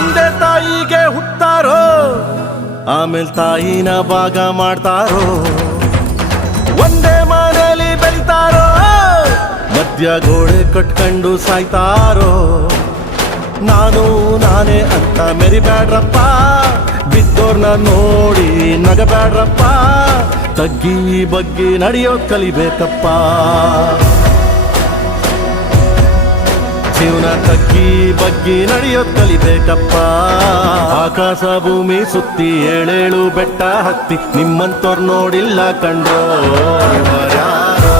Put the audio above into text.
ಒಂದೇ ತಾಯಿಗೆ ಹುಟ್ಟಾರೋ ಆಮೇಲೆ ತಾಯಿನ ಭಾಗ ಮಾಡ್ತಾರೋ, ಒಂದೇ ಮನೆಯಲ್ಲಿ ಬೆಳಿತಾರೋ ಮಧ್ಯ ಗೋಡೆ ಕಟ್ಕೊಂಡು ಸಾಯ್ತಾರೋ. ನಾನು ನಾನೇ ಅಂತ ಮೆರಿಬ್ಯಾಡ್ರಪ್ಪ, ಬಿದ್ದೋರ್ನ ನೋಡಿ ನಗಬ್ಯಾಡ್ರಪ್ಪ, ತಗ್ಗಿ ಬಗ್ಗಿ ನಡೆಯೋದ್ ಕಲಿಬೇಕಪ್ಪ. ಜೀವನ ತಗ್ಗಿ ಬಗ್ಗಿ ನಡೆಯೋದ್ ಕಲಿಬೇಕಪ್ಪ. ಆಕಾಶ ಭೂಮಿ ಸುತ್ತಿ ಏಳೇಳು ಬೆಟ್ಟ ಹತ್ತಿ ನಿಮ್ಮಂತೋರ್ ನೋಡಿಲ್ಲ ಕಂಡ್ರೋ ಯಾರೋ.